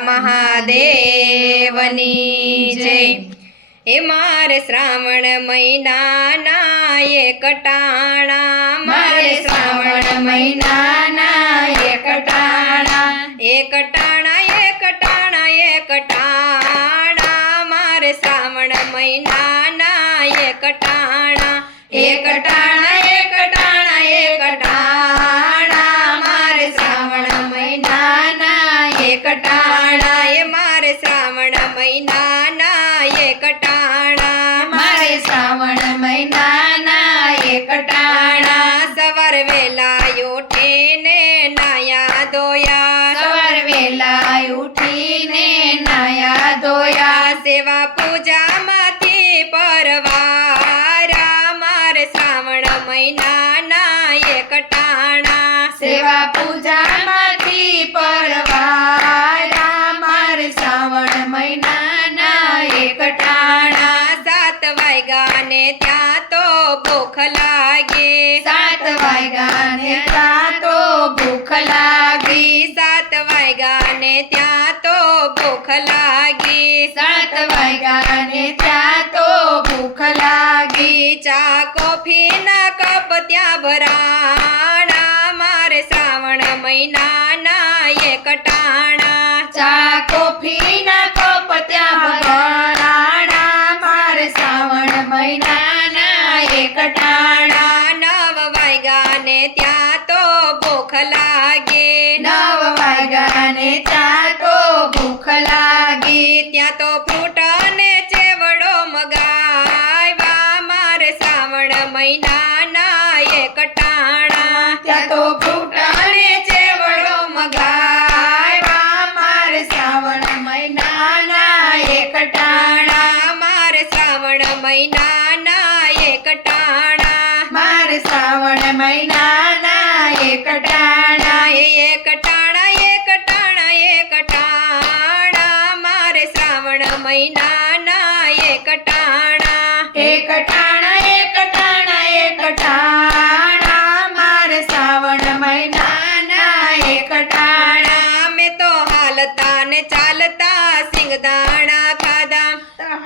મહાદેવની જય। એ મારે શ્રાવણ મહિનાના એક ટાણા, મારે શ્રાવણ મહિનાના એક ટાણા, એક ટાણા એક ટાણા એક ટાણા, મારે શ્રાવણ મહિનાના એક ટાણા, એક ટાણા એક ટાણા એક ટાણા, મારે શ્રાવણ મહિનાના એક ટાણા, એ મારે શ્રાવણ મહિનાના એક ટાણા, મારે શ્રાવણ મહિનાના એક ટાણા। સવાર વેલા ઉઠીને નાયા ધોયા, સવાર વેલા ઉઠીને નાયા ધોયા, સેવા પૂજામાંથી પરવારા, મારે શ્રાવણ મહિનાના એક ટાણા, સેવા પૂજામાંથી પરવારા, મારે શ્રાવણ મહિનાના એક ટાણા। 7 વાગ્યાને ત્યાં તો ભૂખ લાગી, 7 વાગ્યાને ત્યાં તો ભૂખ લાગી, 7 વાગ્યાને ત્યાં તો ભૂખ લાગી, 7 વાગ્યાને ત્યાં તો ભૂખ લાગી, ચા કોફીના કપ ત્યાં ભરાણા, મારે શ્રાવણ મહિનાના એક ટાણા, ચા કોફીના કપ ત્યાં ભરાણા, મારે શ્રાવણ મહિનાના એક ટાણા। 9 વાગ્યાને ત્યાં તો ભૂખ લાગી, 9 વાગ્યાને ત્યાં તો ભૂખ લાગી, ત્યાં તો ફ્રૂટ અને ચેવડો મગાવ્યા, મારે શ્રાવણ મહિનાના એક ટાણા, ત્યાં તો ફ્રૂટ અને ચેવડો મગાવ્યા, મારે શ્રાવણ મહિનાના એક ટાણા, મારે શ્રાવણ મહિનાના એક ટાણા, મારે શ્રાવણ મહિનાના એક ટાણા, એક ટાણા એક ટાણા એક ટાણા, મારે શ્રાવણ મહિનાના એક ટાણા, એક ટાણા એક ટાણા એક ટાણા, મારે શ્રાવણ મહિનાના એક ટાણા। મેં તો હાલતા ને ચાલતા સિંગદાણા ખાધા,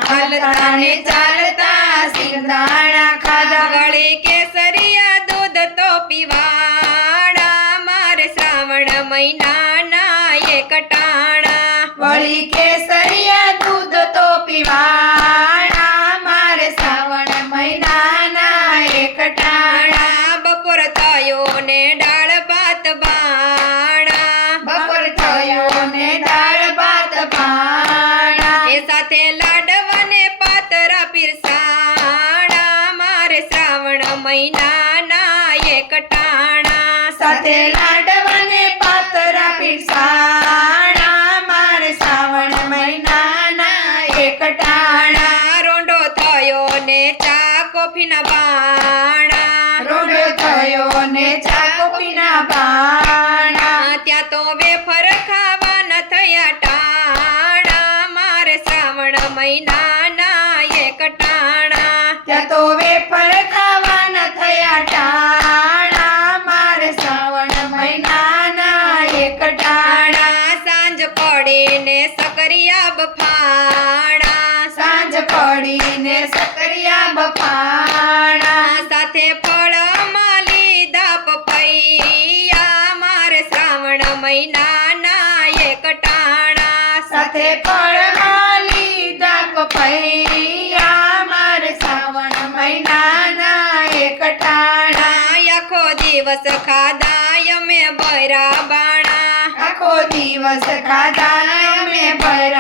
હાલતા ને ચાલતા સિંગદાણા ખાધા, વળી કેસરિયા દૂધ તો પીવાડા, મારે શ્રાવણ મહિનાના એક ટાણા, વળી કેસરિયા દૂધ તો પીવાડા, મારે શ્રાવણ મહિનાના એક ટાણા। બપોર થયો ને દાળ ભાત બાણા, બપોર થયો ને દાળ ભાત બાણા, એ સાથે લાડવાને પાતરા પીરસાણા, મારે શ્રાવણ મહિનાના એક ટાણા, સાથે લાડવાને પાતરા પીરસાણા, મારે શ્રાવણ મહિનાના એક ટાણા। રોંઢો થયો ને ચા કોફીના બાણા, રોંઢો થયો ને ચા કોફીના બાણા, ત્યાં તો વેફર ખાવાના થયા ટાણા, મારે શ્રાવણ મહિનાના એક ટાણા, ત્યાં તો વેફર ખાવાના થયા ટાણા, મારે શ્રાવણ મહિનાના એક ટાણા। સાંજ પડીને સકરિયા બફાણા, સાંજ પડીને સકરિયા બફાણા, સાથે ફળમાં લીધા પપૈયા, મારે શ્રાવણ મહિનાના એક ટાણા, સાથે ફળમાં લીધા પપૈયા, મારે શ્રાવણ મહિનાના એક ટાણા। આખો દિવસ ખાધા અમે બૈરા બાણા, આખો દિવસ ખાધા અમે બૈરા